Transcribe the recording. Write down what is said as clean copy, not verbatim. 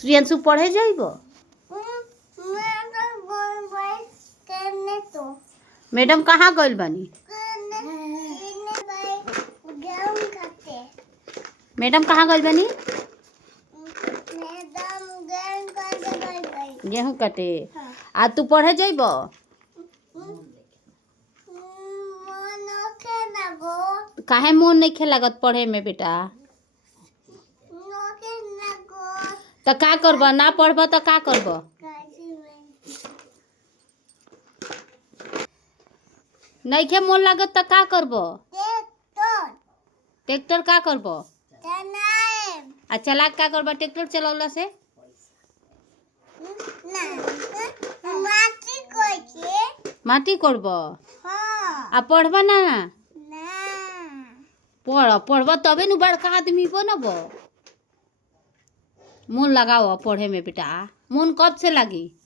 श्रियांशु पढ़े जाइब। मैडम कहाँ गइल बानी? मैडम कहाँ गइल बानी? गेहूं काटे। आ तू पढ़े जाइब? काहे मन नहीं लागत पढ़े में बेटा? तो का करब? ना पढ़ब तो का करब? नहीं खे मन लागत तो का करब? ट्रैक्टर का करब? आ चला का करब ट्रैक्टर चलौला से? माटी करब? आ पढ़ब ना? पढ़ब तबे नु बड़का आदमी बनब। मन लगाओ पढ़े में बेटा। मन कब से लगी?